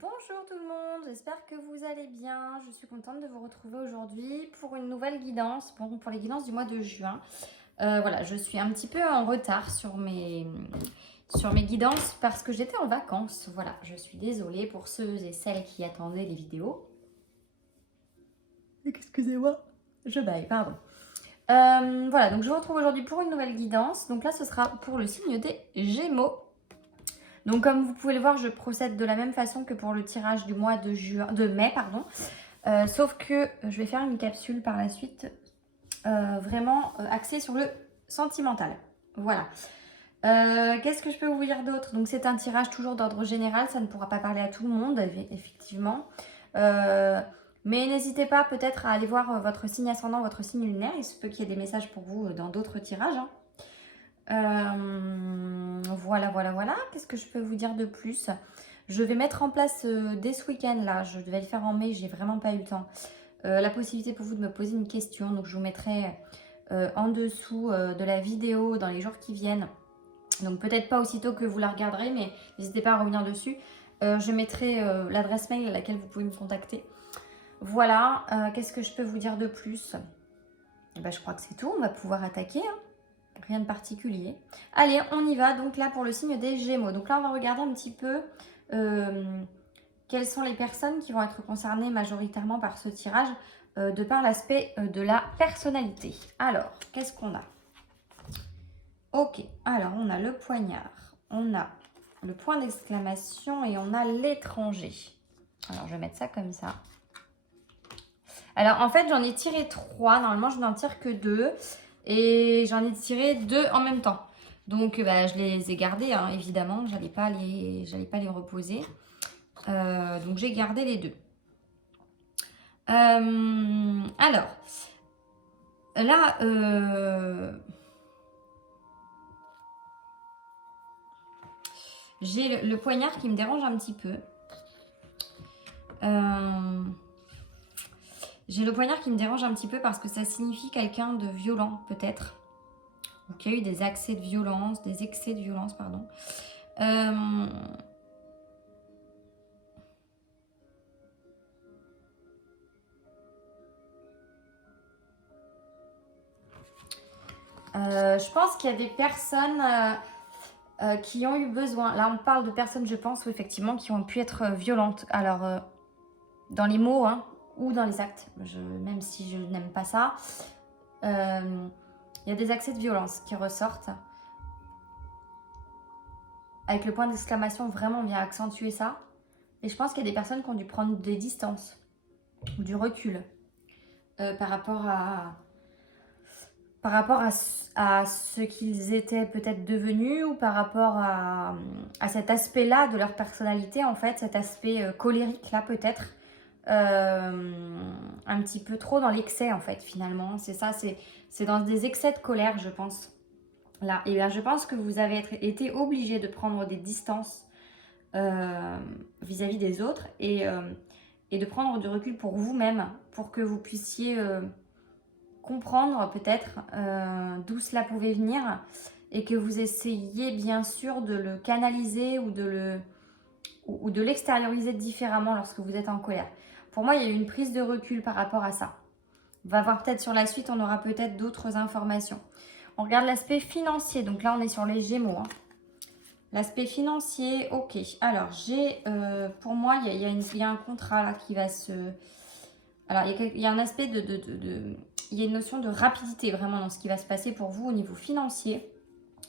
Bonjour tout le monde, j'espère que vous allez bien. Je suis contente de vous retrouver aujourd'hui pour une nouvelle guidance, pour les guidances du mois de juin. Voilà, je suis un petit peu en retard sur mes guidances parce que j'étais en vacances. Voilà, je suis désolée pour ceux et celles qui attendaient les vidéos. Excusez-moi, je baille, pardon. Voilà, donc je vous retrouve aujourd'hui pour une nouvelle guidance. Donc là, ce sera pour le signe des Gémeaux. Donc comme vous pouvez le voir, je procède de la même façon que pour le tirage du mois de mai, pardon. Sauf que je vais faire une capsule par la suite vraiment axée sur le sentimental. Voilà. Qu'est-ce que je peux vous dire d'autre? Donc c'est un tirage toujours d'ordre général, ça ne pourra pas parler à tout le monde, effectivement. Mais n'hésitez pas peut-être à aller voir votre signe ascendant, votre signe lunaire. Il se peut qu'il y ait des messages pour vous dans d'autres tirages. Voilà. Qu'est-ce que je peux vous dire de plus? Je vais mettre en place dès ce week-end là, je devais le faire en mai, j'ai vraiment pas eu le temps. La possibilité pour vous de me poser une question, donc je vous mettrai en dessous de la vidéo dans les jours qui viennent. Donc peut-être pas aussitôt que vous la regarderez, mais n'hésitez pas à revenir dessus. Je mettrai l'adresse mail à laquelle vous pouvez me contacter. Voilà, qu'est-ce que je peux vous dire de plus? Ben, je crois que c'est tout, on va pouvoir attaquer. Rien de particulier. Allez, on y va. Donc là, pour le signe des Gémeaux. Donc là, on va regarder un petit peu quelles sont les personnes qui vont être concernées majoritairement par ce tirage de par l'aspect de la personnalité. Alors, qu'est-ce qu'on a? Ok, alors on a le poignard, on a le point d'exclamation et on a l'étranger. Alors, je vais mettre ça comme ça. Alors, en fait, j'en ai tiré 3. Normalement, je n'en tire que 2. Et j'en ai tiré 2 en même temps. Donc, bah, je les ai gardés, hein, évidemment. Je n'allais pas les reposer. Donc, j'ai gardé les 2. Alors, là, j'ai le poignard qui me dérange un petit peu. J'ai le poignard qui me dérange un petit peu parce que ça signifie quelqu'un de violent, peut-être. Ou qui a eu des accès de violence, des excès de violence, pardon. Je pense qu'il y a des personnes qui ont eu besoin. Là, on parle de personnes, je pense, effectivement, qui ont pu être violentes. Alors, dans les mots hein, ou dans les actes, même si je n'aime pas ça, il y a des accès de violence qui ressortent. Avec le point d'exclamation, vraiment, on vient accentuer ça. Et je pense qu'il y a des personnes qui ont dû prendre des distances ou du recul par rapport à ce qu'ils étaient peut-être devenus ou par rapport à cet aspect-là de leur personnalité, en fait, cet aspect colérique là peut-être, un petit peu trop dans l'excès en fait finalement, c'est ça, c'est dans des excès de colère je pense. Là, et bien je pense que vous avez été obligé de prendre des distances vis-à-vis des autres et de prendre du recul pour vous-même, pour que vous puissiez comprendre peut-être d'où cela pouvait venir et que vous essayiez bien sûr de le canaliser ou de l'extérioriser différemment lorsque vous êtes en colère. Pour moi, il y a eu une prise de recul par rapport à ça. On va voir peut-être sur la suite, on aura peut-être d'autres informations. On regarde l'aspect financier. Donc là, on est sur les Gémeaux. Hein. L'aspect financier, ok. Alors, pour moi, il y a un contrat là qui va se... Alors, il y a un aspect il y a une notion de rapidité vraiment dans ce qui va se passer pour vous au niveau financier.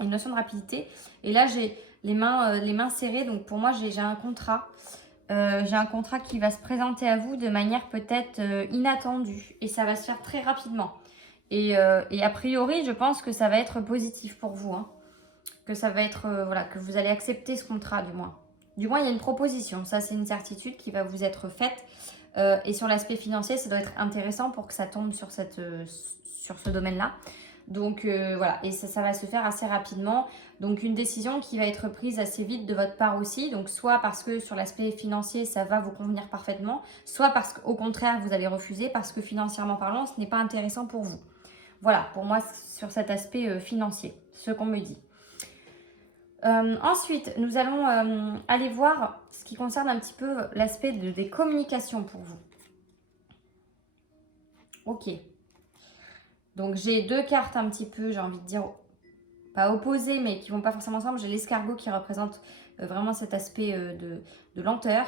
Une notion de rapidité. Et là, j'ai les mains serrées. Donc, pour moi, j'ai un contrat. J'ai un contrat qui va se présenter à vous de manière peut-être inattendue. Et ça va se faire très rapidement. Et a priori, je pense que ça va être positif pour vous. Hein. Que ça va être, voilà, que vous allez accepter ce contrat du moins. Du moins, il y a une proposition. Ça, c'est une certitude qui va vous être faite. Et sur l'aspect financier, ça doit être intéressant pour que ça tombe sur ce domaine-là. Donc voilà, et ça va se faire assez rapidement. Donc une décision qui va être prise assez vite de votre part aussi. Donc soit parce que sur l'aspect financier, ça va vous convenir parfaitement, soit parce qu'au contraire, vous allez refuser parce que financièrement parlant, ce n'est pas intéressant pour vous. Voilà, pour moi, sur cet aspect financier, ce qu'on me dit. Ensuite, nous allons aller voir ce qui concerne un petit peu l'aspect des communications pour vous. Ok. Donc, j'ai deux cartes un petit peu, j'ai envie de dire, pas opposées, mais qui vont pas forcément ensemble. J'ai l'escargot qui représente vraiment cet aspect de lenteur.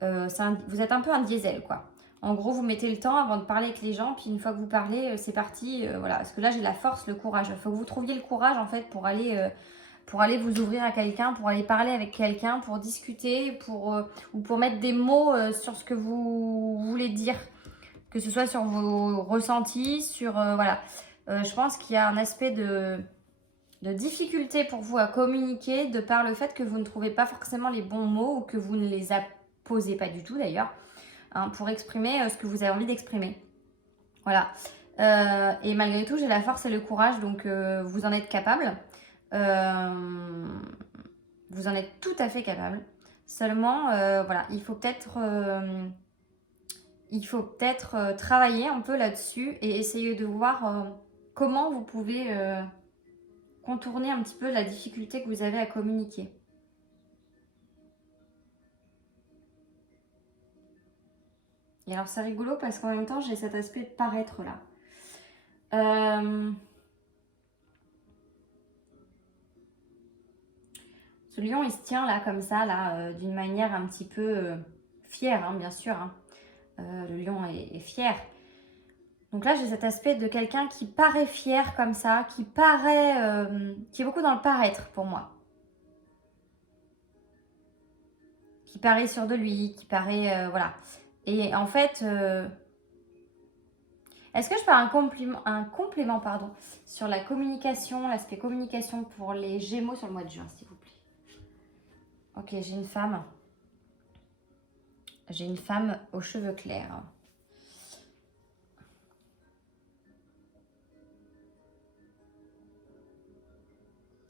Vous êtes un peu un diesel, quoi. En gros, vous mettez le temps avant de parler avec les gens, puis une fois que vous parlez, c'est parti. Voilà. Parce que là, j'ai la force, le courage. Il faut que vous trouviez le courage, en fait, pour aller vous ouvrir à quelqu'un, pour aller parler avec quelqu'un, pour discuter, ou pour mettre des mots sur ce que vous voulez dire. Que ce soit sur vos ressentis, voilà. Je pense qu'il y a un aspect de difficulté pour vous à communiquer de par le fait que vous ne trouvez pas forcément les bons mots ou que vous ne les apposez pas du tout d'ailleurs, hein, pour exprimer ce que vous avez envie d'exprimer. Voilà. Et malgré tout, j'ai la force et le courage, donc vous en êtes capable. Vous en êtes tout à fait capable. Seulement, voilà, il faut peut-être travailler un peu là-dessus et essayer de voir comment vous pouvez contourner un petit peu la difficulté que vous avez à communiquer. Et alors c'est rigolo parce qu'en même temps j'ai cet aspect de paraître là. Ce lion il se tient là comme ça là d'une manière un petit peu fière, hein, bien sûr. Hein. Le lion est fier. Donc là j'ai cet aspect de quelqu'un qui paraît fier comme ça, qui est beaucoup dans le paraître pour moi. Qui paraît sûr de lui, qui paraît voilà. Et en fait, est-ce que je peux un complément pardon, sur la communication, l'aspect communication pour les Gémeaux sur le mois de juin, s'il vous plaît? Ok, j'ai une femme. J'ai une femme aux cheveux clairs.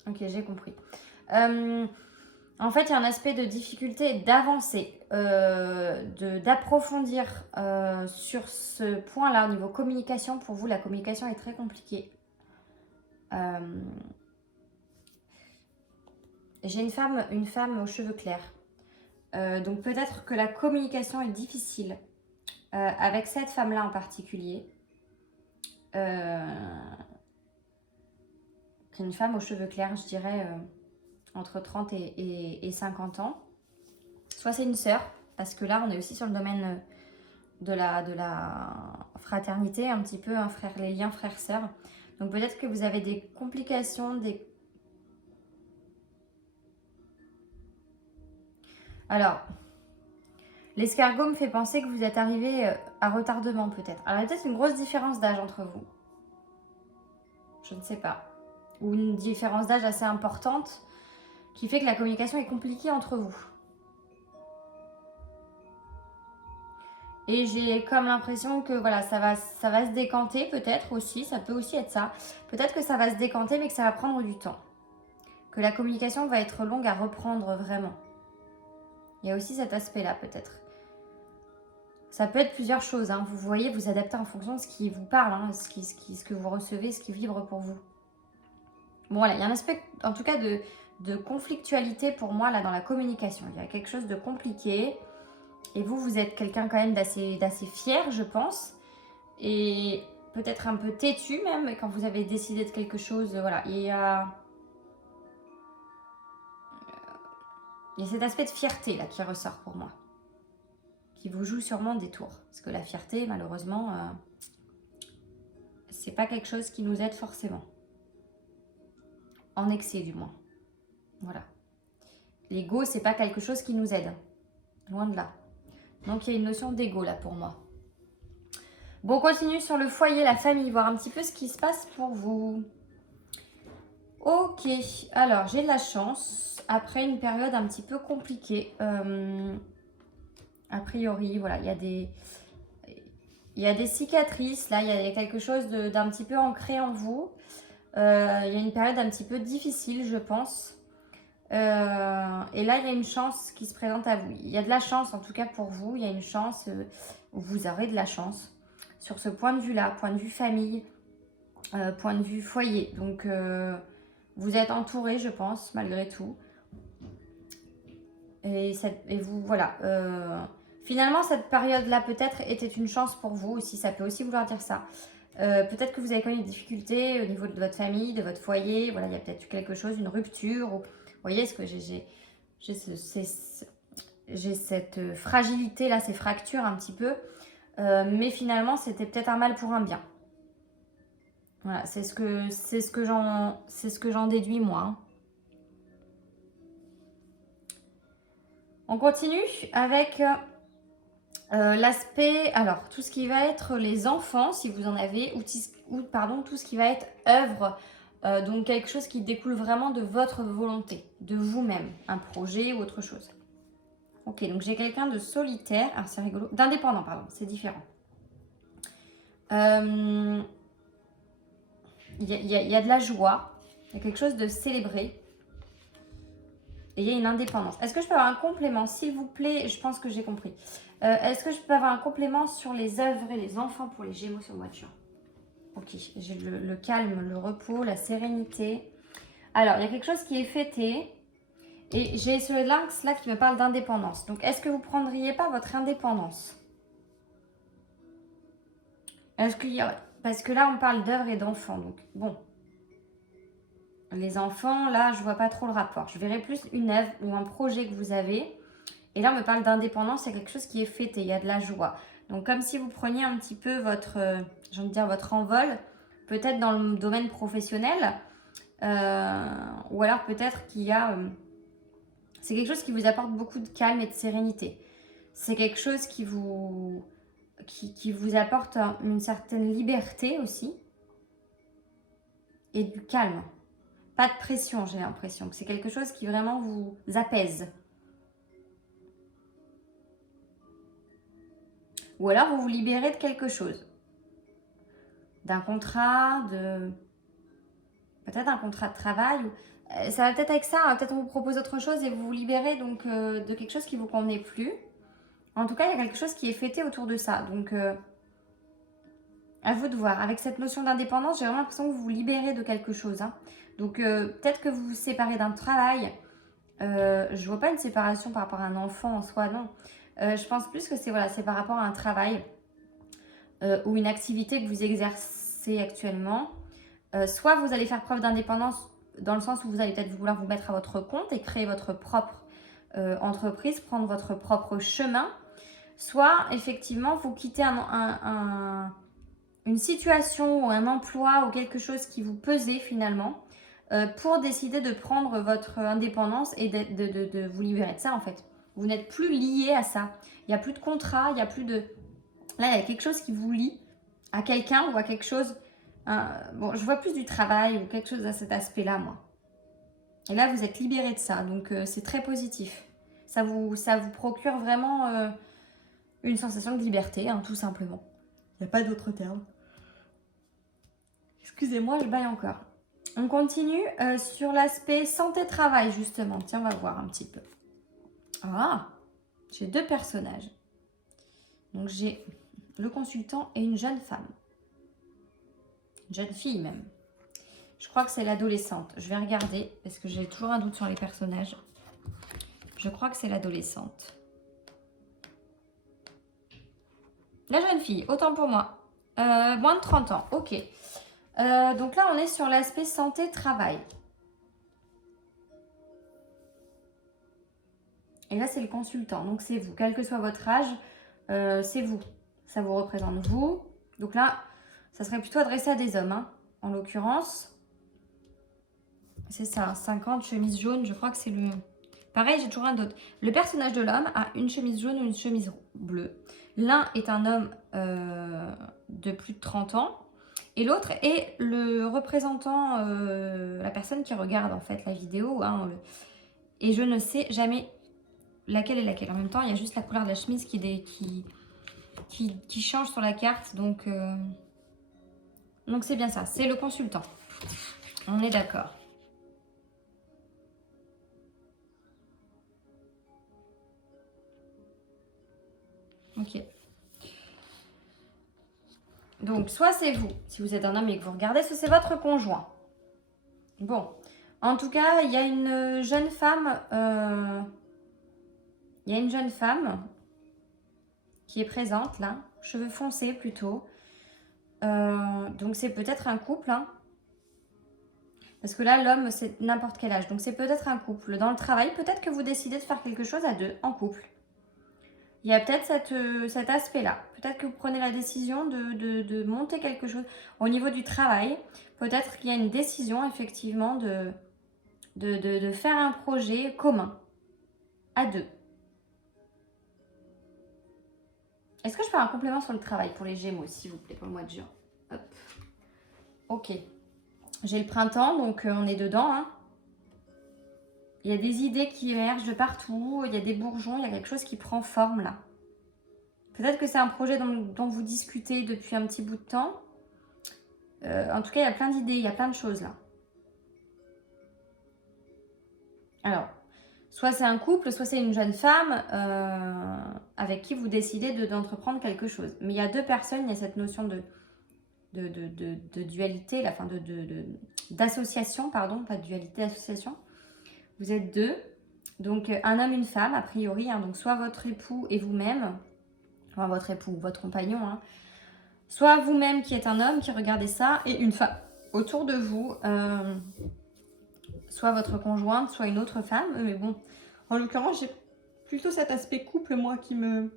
Ok, j'ai compris. En fait, il y a un aspect de difficulté d'avancer, d'approfondir sur ce point-là au niveau communication. Pour vous, la communication est très compliquée. J'ai une femme aux cheveux clairs. Donc peut-être que la communication est difficile avec cette femme-là en particulier. Une femme aux cheveux clairs, je dirais entre 30 et 50 ans. Soit c'est une sœur, parce que là on est aussi sur le domaine de la fraternité, un petit peu les liens frères-sœurs. Donc peut-être que vous avez des complications, Alors, l'escargot me fait penser que vous êtes arrivé à retardement peut-être. Alors il y a peut-être une grosse différence d'âge entre vous. Je ne sais pas. Ou une différence d'âge assez importante qui fait que la communication est compliquée entre vous. Et j'ai comme l'impression que voilà, ça va se décanter peut-être aussi, ça peut aussi être ça. Peut-être que ça va se décanter mais que ça va prendre du temps. Que la communication va être longue à reprendre vraiment. Il y a aussi cet aspect-là peut-être. Ça peut être plusieurs choses, hein. Vous voyez, vous adaptez en fonction de ce qui vous parle, hein, ce que vous recevez, ce qui vibre pour vous. Bon voilà, il y a un aspect en tout cas de conflictualité pour moi là dans la communication. Il y a quelque chose de compliqué. Et vous êtes quelqu'un quand même d'assez fier, je pense. Et peut-être un peu têtu même quand vous avez décidé de quelque chose. Voilà, il y a cet aspect de fierté là qui ressort pour moi. Qui vous joue sûrement des tours. Parce que la fierté, malheureusement, c'est pas quelque chose qui nous aide forcément. En excès du moins. Voilà. L'ego, c'est pas quelque chose qui nous aide. Loin de là. Donc il y a une notion d'ego là pour moi. Bon, on continue sur le foyer, la famille, voir un petit peu ce qui se passe pour vous. Ok, alors j'ai de la chance. Après une période un petit peu compliquée. A priori, voilà, il y a des cicatrices. Là, il y a quelque chose d'un petit peu ancré en vous. Il y a une période un petit peu difficile, je pense. Et là, il y a une chance qui se présente à vous. Il y a de la chance, en tout cas pour vous. Il y a une chance, vous aurez de la chance sur ce point de vue-là, point de vue famille, point de vue foyer. Donc, vous êtes entouré, je pense, malgré tout. Et vous, voilà. Finalement, cette période-là, peut-être, était une chance pour vous aussi. Ça peut aussi vouloir dire ça. Peut-être que vous avez connu des difficultés au niveau de votre famille, de votre foyer. Voilà, il y a peut-être eu quelque chose, une rupture. Ou, vous voyez, est-ce que j'ai cette fragilité-là, ces fractures un petit peu. Mais finalement, c'était peut-être un mal pour un bien. Voilà, c'est ce que j'en déduis, moi. Hein. On continue avec l'aspect, alors tout ce qui va être les enfants, si vous en avez, ou pardon, tout ce qui va être œuvre, donc quelque chose qui découle vraiment de votre volonté, de vous-même, un projet ou autre chose. Ok, donc j'ai quelqu'un de solitaire, alors c'est rigolo, d'indépendant, pardon, c'est différent. Il y a de la joie, il y a quelque chose de célébré. Et il y a une indépendance. Est-ce que je peux avoir un complément, s'il vous plaît? Je pense que j'ai compris. Est-ce que je peux avoir un complément sur les œuvres et les enfants pour les Gémeaux sur le mois de juin? Ok, j'ai le calme, le repos, la sérénité. Alors, il y a quelque chose qui est fêté. Et j'ai ce lynx là qui me parle d'indépendance. Donc, est-ce que vous ne prendriez pas votre indépendance? Est-ce qu'il y a... Parce que là, on parle d'œuvres et d'enfants. Donc, bon. Les enfants, là, je vois pas trop le rapport. Je verrais plus une œuvre ou un projet que vous avez. Et là, on me parle d'indépendance, c'est quelque chose qui est fêté, il y a de la joie. Donc, comme si vous preniez un petit peu votre, j'ai envie de dire, votre envol, peut-être dans le domaine professionnel, ou alors peut-être qu'il y a... c'est quelque chose qui vous apporte beaucoup de calme et de sérénité. C'est quelque chose qui vous apporte une certaine liberté aussi, et du calme. Pas de pression, j'ai l'impression que c'est quelque chose qui vraiment vous apaise. Ou alors vous vous libérez de quelque chose. D'un contrat, peut-être un contrat de travail. Ça va peut-être avec ça, hein. Peut-être on vous propose autre chose et vous vous libérez donc de quelque chose qui ne vous convenait plus. En tout cas, il y a quelque chose qui est fêté autour de ça. Donc, à vous de voir. Avec cette notion d'indépendance, j'ai vraiment l'impression que vous vous libérez de quelque chose. Hein. Donc, peut-être que vous vous séparez d'un travail. Je ne vois pas une séparation par rapport à un enfant en soi, non. Je pense plus que c'est par rapport à un travail ou une activité que vous exercez actuellement. Soit vous allez faire preuve d'indépendance dans le sens où vous allez peut-être vouloir vous mettre à votre compte et créer votre propre entreprise, prendre votre propre chemin. Soit effectivement vous quittez une situation ou un emploi ou quelque chose qui vous pesait finalement pour décider de prendre votre indépendance et de vous libérer de ça en fait. Vous n'êtes plus lié à ça. Il n'y a plus de contrat, il n'y a plus de... Là, il y a quelque chose qui vous lie à quelqu'un ou à quelque chose... bon, je vois plus du travail ou quelque chose à cet aspect-là, moi. Et là, vous êtes libéré de ça, donc c'est très positif. Ça vous procure vraiment une sensation de liberté, hein, tout simplement. Il n'y a pas d'autre terme. Excusez-moi, je baille encore. On continue sur l'aspect santé-travail, justement. Tiens, on va voir un petit peu. Ah, j'ai deux personnages. Donc, j'ai le consultant et une jeune femme. Une jeune fille, même. Je crois que c'est l'adolescente. Je vais regarder, parce que j'ai toujours un doute sur les personnages. Je crois que c'est l'adolescente. La jeune fille, autant pour moi. Moins de 30 ans, ok. Donc là, on est sur l'aspect santé-travail. Et là, c'est le consultant. Donc, c'est vous. Quel que soit votre âge, c'est vous. Ça vous représente vous. Donc là, ça serait plutôt adressé à des hommes, hein, en l'occurrence. C'est ça, 50, chemise jaune. Je crois que c'est le... Pareil, j'ai toujours un doute. Le personnage de l'homme a une chemise jaune ou une chemise bleue. L'un est un homme de plus de 30 ans. Et l'autre est le représentant, la personne qui regarde en fait la vidéo. Hein, et je ne sais jamais laquelle est laquelle. En même temps, il y a juste la couleur de la chemise qui change sur la carte. Donc c'est bien ça. C'est le consultant. On est d'accord. Ok. Donc, soit c'est vous, si vous êtes un homme et que vous regardez, soit c'est votre conjoint. Bon. En tout cas, il y a une jeune femme Il y a une jeune femme qui est présente là, cheveux foncés plutôt. Donc c'est peut-être un couple, hein, parce que là l'homme c'est n'importe quel âge, donc c'est peut-être un couple. Dans le travail, peut-être que vous décidez de faire quelque chose à deux, en couple. Il y a peut-être cet aspect-là. Peut-être que vous prenez la décision de monter quelque chose. Au niveau du travail, peut-être qu'il y a une décision effectivement de faire un projet commun, à deux. Est-ce que je fais un complément sur le travail pour les Gémeaux, s'il vous plaît, pour le mois de juin? Hop. Ok. J'ai le printemps, donc on est dedans. Hein. Il y a des idées qui émergent de partout. Il y a des bourgeons. Il y a quelque chose qui prend forme là. Peut-être que c'est un projet dont vous discutez depuis un petit bout de temps. En tout cas, il y a plein d'idées. Il y a plein de choses là. Alors, soit c'est un couple, soit c'est une jeune femme avec qui vous décidez d'entreprendre quelque chose. Mais il y a deux personnes, il y a cette notion de dualité, là, enfin d'association, pardon, pas de dualité, d'association. Vous êtes deux, donc un homme, une femme, a priori, hein, donc soit votre époux et vous-même, enfin votre époux, votre compagnon, hein, soit vous-même qui êtes un homme qui regardez ça, et une femme autour de vous, soit votre conjointe, soit une autre femme, mais bon, en l'occurrence, j'ai plutôt cet aspect couple, moi, qui me...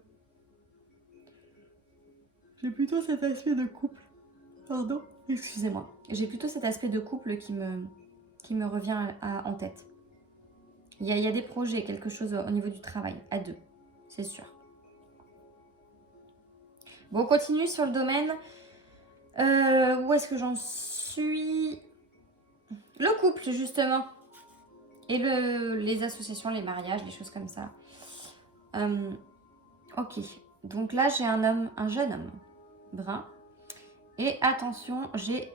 J'ai plutôt cet aspect de couple. Pardon. Excusez-moi. J'ai plutôt cet aspect de couple qui me revient en tête. Il y a des projets, quelque chose au niveau du travail, à deux, c'est sûr. Bon, on continue sur le domaine. Où est-ce que j'en suis? Le couple, justement. Et les associations, les mariages, les choses comme ça. Ok. Donc là, j'ai un jeune homme brun. Et attention, j'ai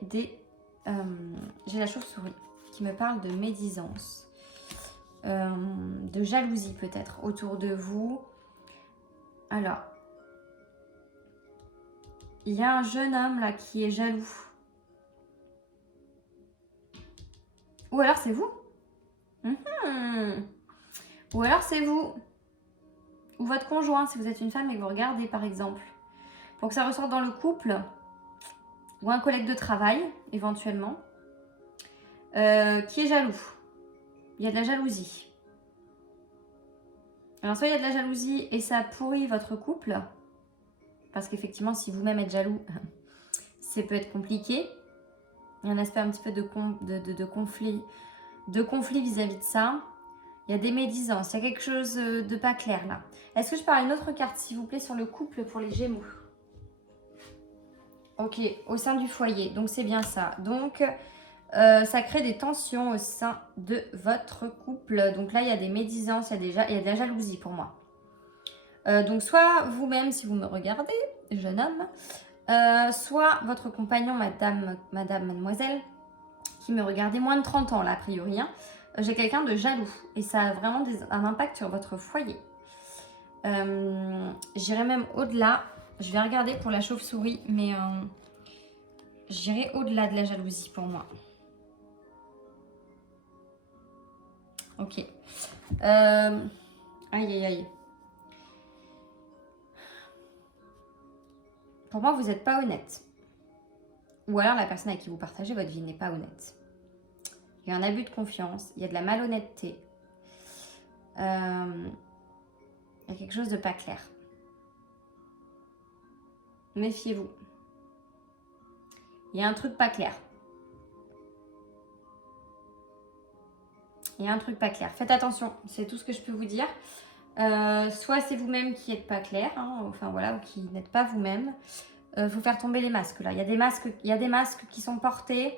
la chauve-souris qui me parle de médisance, de jalousie peut-être autour de vous. Alors, il y a un jeune homme là qui est jaloux. Ou alors c'est vous. Ou alors c'est vous. Ou votre conjoint si vous êtes une femme et que vous regardez par exemple. Pour que ça ressorte dans le couple. Ou un collègue de travail éventuellement. Qui est jaloux. Il y a de la jalousie. Alors soit il y a de la jalousie et ça pourrit votre couple. Parce qu'effectivement si vous-même êtes jaloux, ça peut être compliqué. Il y a un aspect un petit peu de conflit vis-à-vis de ça. Il y a des médisances, il y a quelque chose de pas clair là. Est-ce que je parle une autre carte s'il vous plaît sur le couple pour les Gémeaux? Ok, au sein du foyer, donc c'est bien ça. Donc ça crée des tensions au sein de votre couple. Donc là il y a des médisances, il y a de la jalousie pour moi. Donc soit vous-même si vous me regardez, jeune homme, soit votre compagnon, madame, mademoiselle, qui me regardait moins de 30 ans là a priori, hein. J'ai quelqu'un de jaloux et ça a vraiment un impact sur votre foyer. J'irai même au-delà. Je vais regarder pour la chauve-souris, mais j'irai au-delà de la jalousie pour moi. Ok. Aïe, aïe, aïe. Pour moi, vous n'êtes pas honnête. Ou alors la personne avec qui vous partagez votre vie n'est pas honnête. Il y a un abus de confiance, il y a de la malhonnêteté. Il y a quelque chose de pas clair. Méfiez-vous. Il y a un truc pas clair. Il y a un truc pas clair. Faites attention, c'est tout ce que je peux vous dire. Soit c'est vous-même qui n'êtes pas clair, hein, enfin voilà, ou qui n'êtes pas vous-même. Faut faire tomber les masques là. Il y a des masques qui sont portés.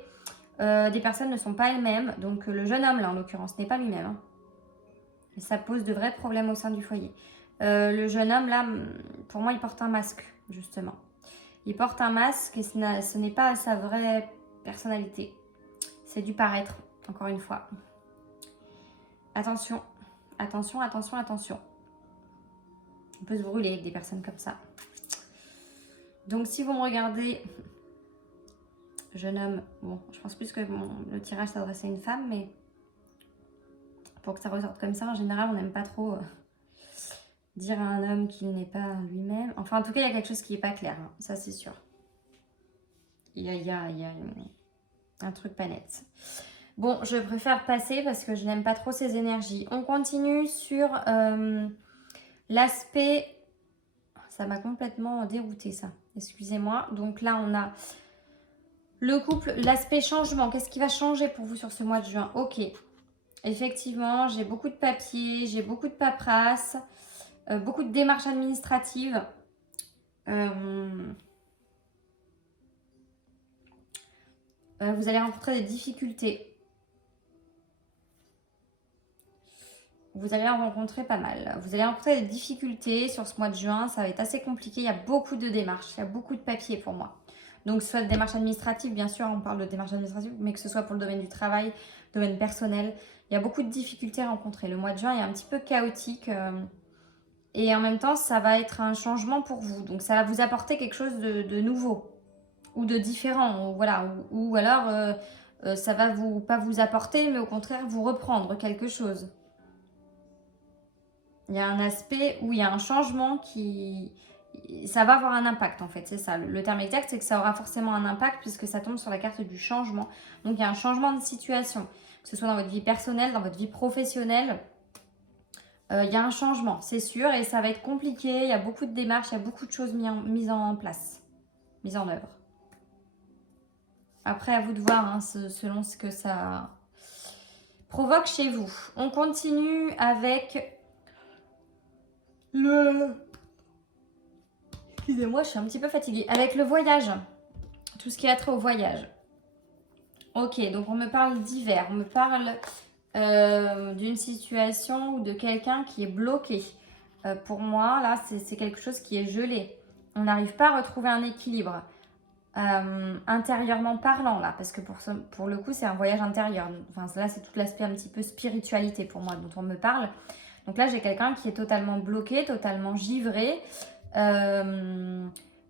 Des personnes ne sont pas elles-mêmes. Donc le jeune homme là en l'occurrence n'est pas lui-même. Hein. Et ça pose de vrais problèmes au sein du foyer. Le jeune homme là, pour moi il porte un masque justement. Il porte un masque et ce n'est pas sa vraie personnalité. C'est du paraître, encore une fois. Attention, attention, attention, attention. On peut se brûler avec des personnes comme ça. Donc si vous me regardez, jeune homme, bon, je pense plus que le tirage s'adresse à une femme, mais pour que ça ressorte comme ça, en général, on n'aime pas trop Dire à un homme qu'il n'est pas lui-même. Enfin, en tout cas, il y a quelque chose qui n'est pas clair. Hein. Ça, c'est sûr. Il y a un truc pas net. Bon, je préfère passer parce que je n'aime pas trop ces énergies. On continue sur l'aspect... Ça m'a complètement dérouté, ça. Excusez-moi. Donc là, on a le couple, l'aspect changement. Qu'est-ce qui va changer pour vous sur ce mois de juin? Ok. Effectivement, j'ai beaucoup de papiers, j'ai beaucoup de paperasse, beaucoup de démarches administratives. Vous allez rencontrer des difficultés. Vous allez en rencontrer pas mal. Vous allez rencontrer des difficultés sur ce mois de juin. Ça va être assez compliqué. Il y a beaucoup de démarches. Il y a beaucoup de papiers pour moi. Donc, soit de démarches administratives, bien sûr, on parle de démarches administratives, mais que ce soit pour le domaine du travail, domaine personnel. Il y a beaucoup de difficultés à rencontrer. Le mois de juin est un petit peu chaotique. Et en même temps, ça va être un changement pour vous. Donc, ça va vous apporter quelque chose de nouveau ou de différent. Voilà. Ou alors, ça va pas vous apporter, mais au contraire, vous reprendre quelque chose. Il y a un aspect où il y a un changement qui... Ça va avoir un impact en fait, c'est ça. Le terme exact, c'est que ça aura forcément un impact puisque ça tombe sur la carte du changement. Donc il y a un changement de situation, que ce soit dans votre vie personnelle, dans votre vie professionnelle. Il y a un changement, c'est sûr, et ça va être compliqué. Il y a beaucoup de démarches, il y a beaucoup de choses mises en place, mises en œuvre. Après, à vous de voir, hein, selon ce que ça provoque chez vous. On continue avec Excusez-moi, je suis un petit peu fatiguée. Avec le voyage, tout ce qui a trait au voyage. Ok, donc on me parle d'hiver, on me parle d'une situation ou de quelqu'un qui est bloqué. Pour moi, là, c'est quelque chose qui est gelé. On n'arrive pas à retrouver un équilibre. Intérieurement parlant, là, parce que pour le coup, c'est un voyage intérieur. Enfin, là, c'est tout l'aspect un petit peu spiritualité pour moi dont on me parle. Donc là, j'ai quelqu'un qui est totalement bloqué, totalement givré.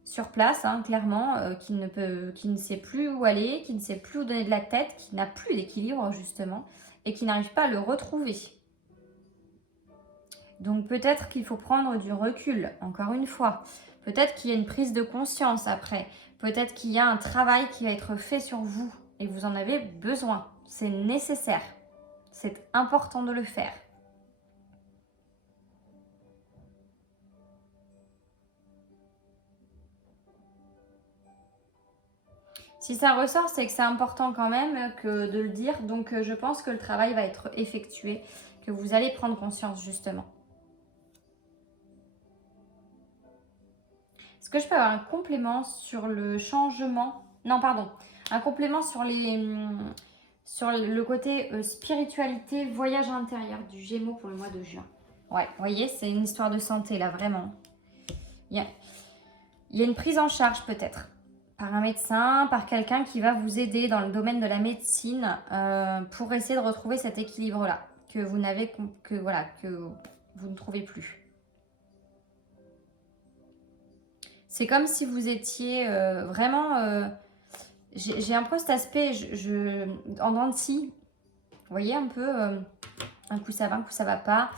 Sur place, hein, clairement, qui ne sait plus où aller, qui ne sait plus où donner de la tête, qui n'a plus d'équilibre justement, et qui n'arrive pas à le retrouver. Donc peut-être qu'il faut prendre du recul, encore une fois. Peut-être qu'il y a une prise de conscience après. Peut-être qu'il y a un travail qui va être fait sur vous, et vous en avez besoin. C'est nécessaire. C'est important de le faire. Si ça ressort, c'est que c'est important quand même que de le dire. Donc, je pense que le travail va être effectué, que vous allez prendre conscience justement. Est-ce que je peux avoir un complément sur le changement? Non, pardon. Un complément sur le côté spiritualité, voyage intérieur du Gémeaux pour le mois de juin. Ouais, vous voyez, c'est une histoire de santé là, vraiment. Il y a une prise en charge peut-être. Par un médecin, par quelqu'un qui va vous aider dans le domaine de la médecine pour essayer de retrouver cet équilibre-là que vous n'avez que vous ne trouvez plus. C'est comme si vous étiez vraiment... j'ai un peu cet aspect en dents de scie. Vous voyez un peu un coup ça va, un coup ça va pas.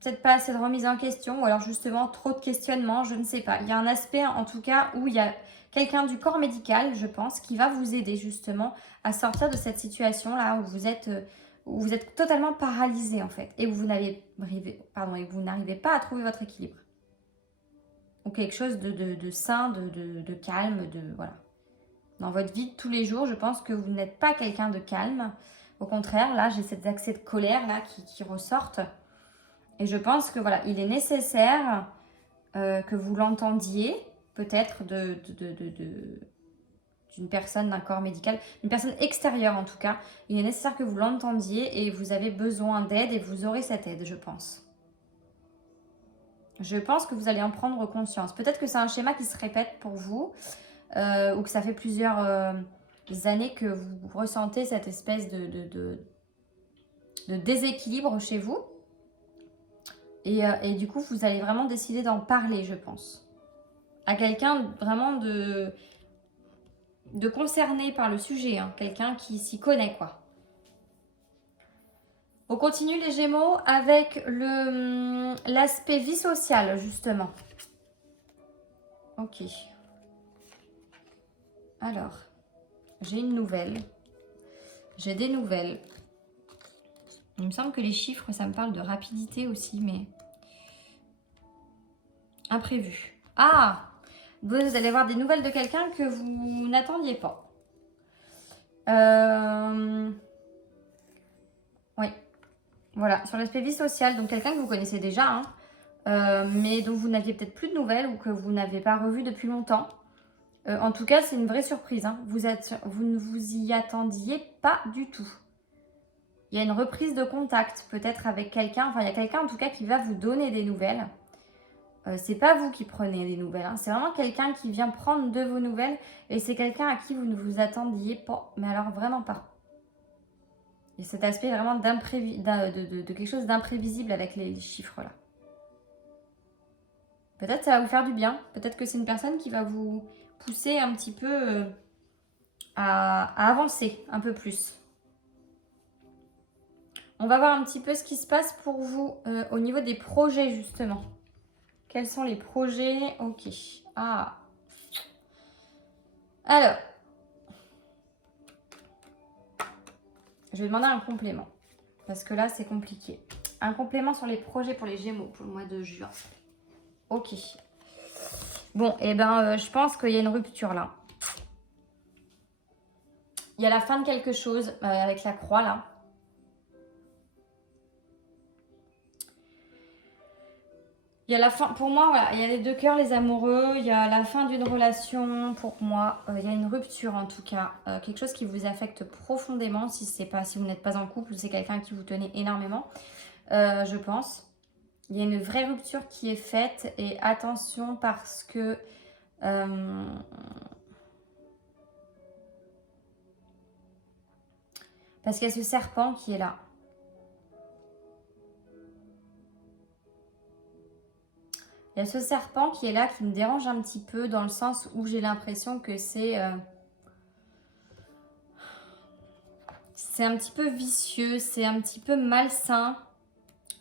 Peut-être pas assez de remise en question ou alors justement trop de questionnement, je ne sais pas. Il y a un aspect en tout cas où il y a quelqu'un du corps médical, je pense, qui va vous aider justement à sortir de cette situation-là où vous êtes totalement paralysé en fait et où vous n'arrivez pas à trouver votre équilibre. Ou quelque chose de sain, de calme, voilà. Dans votre vie de tous les jours, je pense que vous n'êtes pas quelqu'un de calme. Au contraire, là, j'ai cet accès de colère là qui ressortent. Et je pense que voilà, il est nécessaire que vous l'entendiez, peut-être d'une personne, d'un corps médical, une personne extérieure en tout cas. Il est nécessaire que vous l'entendiez et vous avez besoin d'aide et vous aurez cette aide, je pense. Je pense que vous allez en prendre conscience. Peut-être que c'est un schéma qui se répète pour vous ou que ça fait plusieurs années que vous ressentez cette espèce de déséquilibre chez vous. Et du coup, vous allez vraiment décider d'en parler, je pense. À quelqu'un vraiment de concerné par le sujet. Hein. Quelqu'un qui s'y connaît, quoi. On continue les Gémeaux avec l'aspect vie sociale, justement. Ok. Alors, j'ai une nouvelle. J'ai des nouvelles. Il me semble que les chiffres, ça me parle de rapidité aussi, mais... Imprévu. Ah! Vous allez avoir des nouvelles de quelqu'un que vous n'attendiez pas. Oui. Voilà, sur l'aspect vie sociale, donc quelqu'un que vous connaissez déjà, hein, mais dont vous n'aviez peut-être plus de nouvelles ou que vous n'avez pas revu depuis longtemps. En tout cas, c'est une vraie surprise. Hein. Vous ne vous y attendiez pas du tout. Il y a une reprise de contact, peut-être avec quelqu'un. Enfin, il y a quelqu'un en tout cas qui va vous donner des nouvelles. C'est pas vous qui prenez des nouvelles. Hein. C'est vraiment quelqu'un qui vient prendre de vos nouvelles. Et c'est quelqu'un à qui vous ne vous attendiez pas. Mais alors vraiment pas. Il y a cet aspect vraiment de quelque chose d'imprévisible avec les chiffres là. Peut-être ça va vous faire du bien. Peut-être que c'est une personne qui va vous pousser un petit peu à avancer un peu plus. On va voir un petit peu ce qui se passe pour vous au niveau des projets justement. Quels sont les projets? Ok. Ah. Alors. Je vais demander un complément. Parce que là, c'est compliqué. Un complément sur les projets pour les Gémeaux pour le mois de juin. Ok. Bon, et ben, je pense qu'il y a une rupture là. Il y a la fin de quelque chose avec la croix là. Il y a la fin, pour moi, voilà, il y a les deux cœurs, les amoureux, il y a la fin d'une relation, pour moi, il y a une rupture en tout cas, quelque chose qui vous affecte profondément, si vous n'êtes pas en couple, c'est quelqu'un qui vous tenait énormément, je pense. Il y a une vraie rupture qui est faite et attention parce que qu'il y a ce serpent qui est là. Il y a ce serpent qui est là, qui me dérange un petit peu dans le sens où j'ai l'impression que c'est un petit peu vicieux, c'est un petit peu malsain.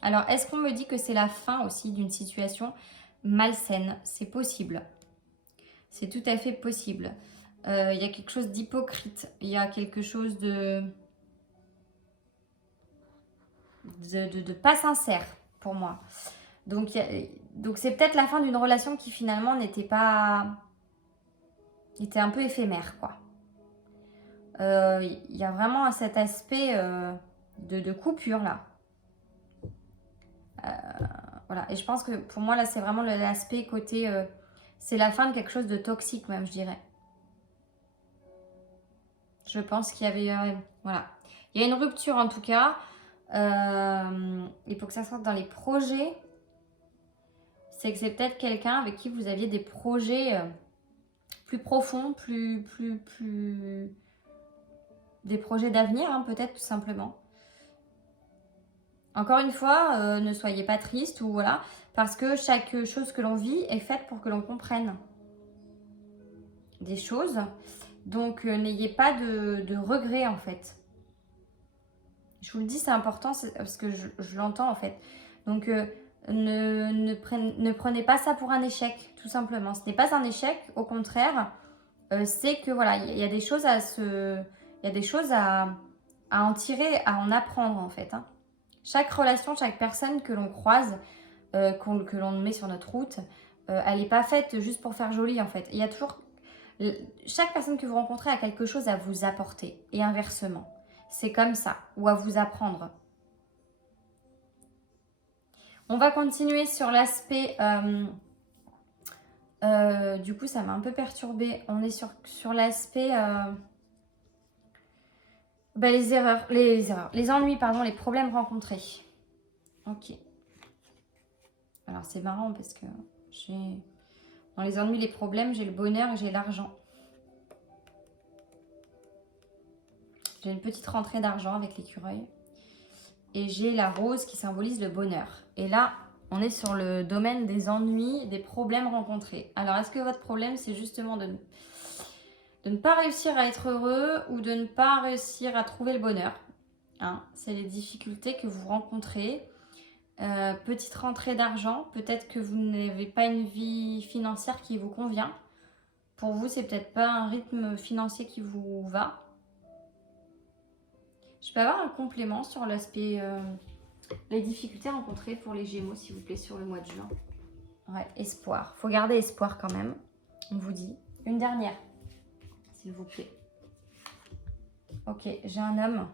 Alors, est-ce qu'on me dit que c'est la fin aussi d'une situation malsaine? C'est possible. C'est tout à fait possible. Il y a quelque chose d'hypocrite. Il y a quelque chose de pas sincère pour moi. Donc c'est peut-être la fin d'une relation qui finalement était un peu éphémère, quoi. Il y a vraiment cet aspect de coupure là. Voilà. Et je pense que pour moi là c'est vraiment l'aspect côté c'est la fin de quelque chose de toxique même, je dirais. Je pense qu'il y avait voilà. Il y a une rupture en tout cas. Il faut que ça sorte dans les projets. C'est que c'est peut-être quelqu'un avec qui vous aviez des projets plus profonds, des projets d'avenir, hein, peut-être tout simplement. Encore une fois, ne soyez pas triste ou voilà, parce que chaque chose que l'on vit est faite pour que l'on comprenne des choses. Donc, n'ayez pas de regrets en fait. Je vous le dis, c'est important parce que je l'entends en fait. Donc, ne prenez pas ça pour un échec, tout simplement. Ce n'est pas un échec, au contraire, c'est que voilà, il y a des choses à en tirer, à en apprendre en fait. Hein. Chaque relation, chaque personne que l'on croise, que l'on met sur notre route, elle n'est pas faite juste pour faire joli en fait. Il y a toujours chaque personne que vous rencontrez a quelque chose à vous apporter et inversement. C'est comme ça, ou à vous apprendre. On va continuer sur l'aspect... du coup, ça m'a un peu perturbée. On est sur l'aspect... les ennuis, pardon, les problèmes rencontrés. Ok. Alors, c'est marrant parce que dans les ennuis, les problèmes, j'ai le bonheur et j'ai l'argent. J'ai une petite rentrée d'argent avec l'écureuil. Et j'ai la rose qui symbolise le bonheur. Et là, on est sur le domaine des ennuis, des problèmes rencontrés. Alors, est-ce que votre problème, c'est justement de ne pas réussir à être heureux ou de ne pas réussir à trouver le bonheur? Hein. C'est les difficultés que vous rencontrez. Petite rentrée d'argent. Peut-être que vous n'avez pas une vie financière qui vous convient. Pour vous, c'est peut-être pas un rythme financier qui vous va. Je peux avoir un complément sur l'aspect, les difficultés rencontrées pour les Gémeaux, s'il vous plaît, sur le mois de juin. Ouais, espoir. Faut garder espoir quand même, on vous dit. Une dernière, s'il vous plaît. Ok, j'ai un homme.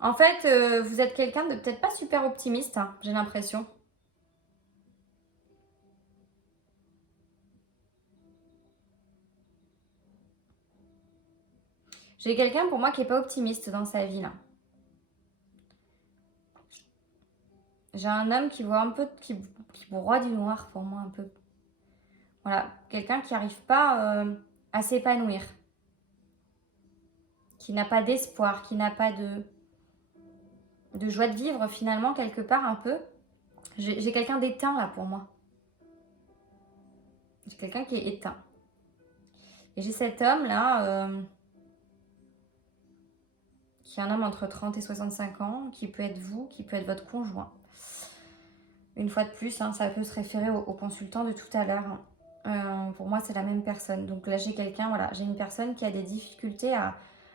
En fait, vous êtes quelqu'un de peut-être pas super optimiste, hein, j'ai l'impression. J'ai quelqu'un pour moi qui n'est pas optimiste dans sa vie là. J'ai un homme qui voit un peu, qui broie du noir pour moi un peu. Voilà, quelqu'un qui n'arrive pas à s'épanouir. Qui n'a pas d'espoir, qui n'a pas de joie de vivre finalement quelque part un peu. J'ai quelqu'un d'éteint là pour moi. J'ai quelqu'un qui est éteint. Et j'ai cet homme là, qui est un homme entre 30 et 65 ans, qui peut être vous, qui peut être votre conjoint. Une fois de plus, hein, ça peut se référer au consultant de tout à l'heure. Pour moi, c'est la même personne. Donc là, j'ai quelqu'un, voilà, j'ai une personne qui a des difficultés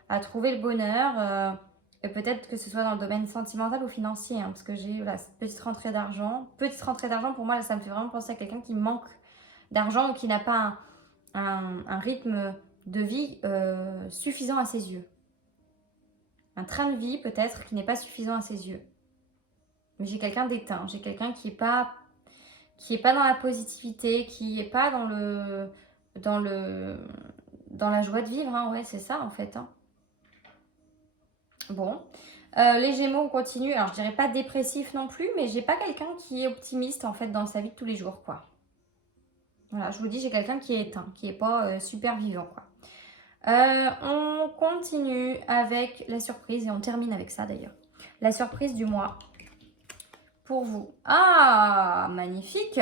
à trouver le bonheur. Et peut-être que ce soit dans le domaine sentimental ou financier, hein, parce que j'ai voilà, cette petite rentrée d'argent. Petite rentrée d'argent, pour moi, là, ça me fait vraiment penser à quelqu'un qui manque d'argent ou qui n'a pas un rythme de vie suffisant à ses yeux. Un train de vie, peut-être, qui n'est pas suffisant à ses yeux. Mais j'ai quelqu'un d'éteint, j'ai quelqu'un qui n'est pas dans la positivité, qui n'est pas dans la joie de vivre, hein. Ouais, c'est ça en fait. Hein. Bon, les Gémeaux, on continue. Alors, je dirais pas dépressif non plus, mais j'ai pas quelqu'un qui est optimiste en fait dans sa vie de tous les jours, quoi. Voilà, je vous dis, j'ai quelqu'un qui est éteint, qui est pas super vivant, quoi. On continue avec la surprise et on termine avec ça d'ailleurs. La surprise du mois pour vous. Ah, magnifique.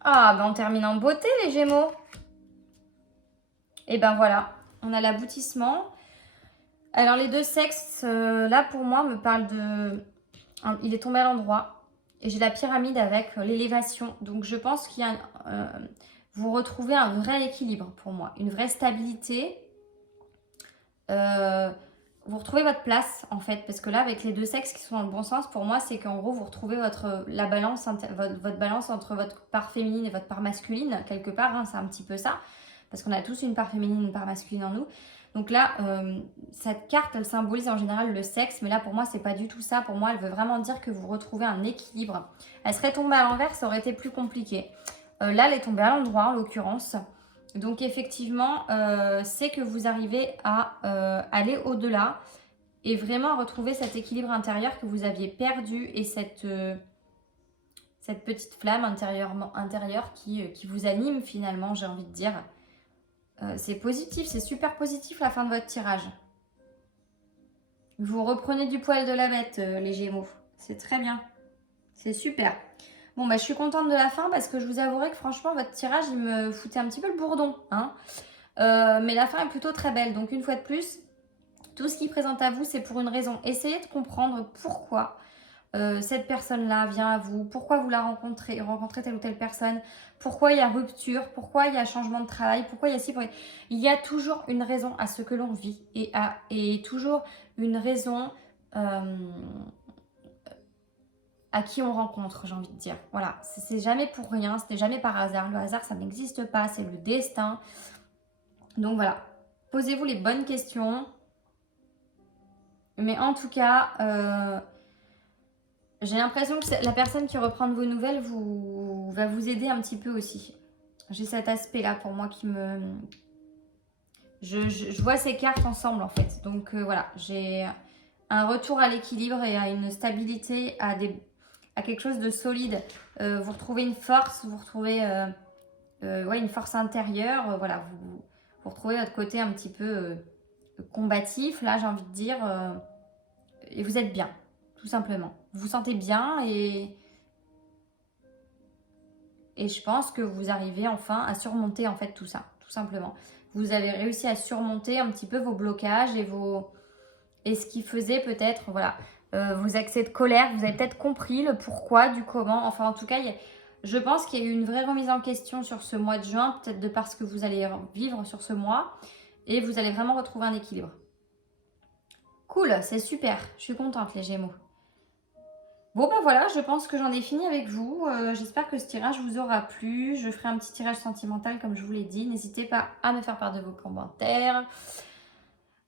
Ah, ben on termine en beauté les Gémeaux. Et ben voilà, on a l'aboutissement. Alors les deux sexes, là pour moi, me parlent de... Il est tombé à l'endroit. Et j'ai la pyramide avec l'élévation. Donc je pense qu'il y a... vous retrouvez un vrai équilibre pour moi. Une vraie stabilité. Vous retrouvez votre place en fait. Parce que là, avec les deux sexes qui sont dans le bon sens, pour moi, c'est qu'en gros, vous retrouvez votre balance entre votre part féminine et votre part masculine. Quelque part, hein, c'est un petit peu ça. Parce qu'on a tous une part féminine, une part masculine en nous. Donc là, cette carte, elle symbolise en général le sexe, mais là pour moi, c'est pas du tout ça. Pour moi, elle veut vraiment dire que vous retrouvez un équilibre. Elle serait tombée à l'envers, ça aurait été plus compliqué. Là, elle est tombée à l'endroit, en l'occurrence. Donc effectivement, c'est que vous arrivez à aller au-delà et vraiment retrouver cet équilibre intérieur que vous aviez perdu et cette petite flamme intérieure qui vous anime finalement, j'ai envie de dire. C'est positif, c'est super positif la fin de votre tirage. Vous reprenez du poil de la bête, les Gémeaux. C'est très bien. C'est super. Bon, bah, je suis contente de la fin parce que je vous avouerai que franchement, votre tirage, il me foutait un petit peu le bourdon. Hein. Mais la fin est plutôt très belle. Donc, une fois de plus, tout ce qui présente à vous, c'est pour une raison. Essayez de comprendre pourquoi cette personne-là vient à vous, pourquoi vous la rencontrez telle ou telle personne, pourquoi il y a rupture, pourquoi il y a changement de travail, pourquoi il y a ci, il y a toujours une raison à ce que l'on vit et toujours une raison à qui on rencontre, j'ai envie de dire. Voilà, c'est jamais pour rien, ce n'est jamais par hasard. Le hasard, ça n'existe pas, c'est le destin. Donc voilà, posez-vous les bonnes questions. Mais en tout cas... j'ai l'impression que la personne qui reprend de vos nouvelles va vous aider un petit peu aussi. J'ai cet aspect-là pour moi qui me... Je vois ces cartes ensemble en fait. Donc voilà, j'ai un retour à l'équilibre et à une stabilité, à quelque chose de solide. Vous retrouvez une force, vous retrouvez une force intérieure. Voilà, vous retrouvez votre côté un petit peu combatif, là j'ai envie de dire. Et vous êtes bien. Tout simplement. Vous vous sentez bien et je pense que vous arrivez enfin à surmonter en fait tout ça, tout simplement. Vous avez réussi à surmonter un petit peu vos blocages et ce qui faisait peut-être, voilà, vos accès de colère. Vous avez peut-être compris le pourquoi, du comment. Enfin, en tout cas, je pense qu'il y a eu une vraie remise en question sur ce mois de juin, peut-être de parce que vous allez vivre sur ce mois. Et vous allez vraiment retrouver un équilibre. Cool, c'est super. Je suis contente, les Gémeaux. Bon, ben voilà, je pense que j'en ai fini avec vous. J'espère que ce tirage vous aura plu. Je ferai un petit tirage sentimental, comme je vous l'ai dit. N'hésitez pas à me faire part de vos commentaires,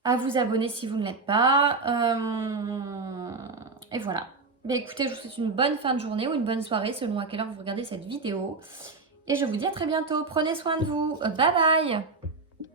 à vous abonner si vous ne l'êtes pas. Et voilà. Ben écoutez, je vous souhaite une bonne fin de journée ou une bonne soirée, selon à quelle heure vous regardez cette vidéo. Et je vous dis à très bientôt. Prenez soin de vous. Bye bye.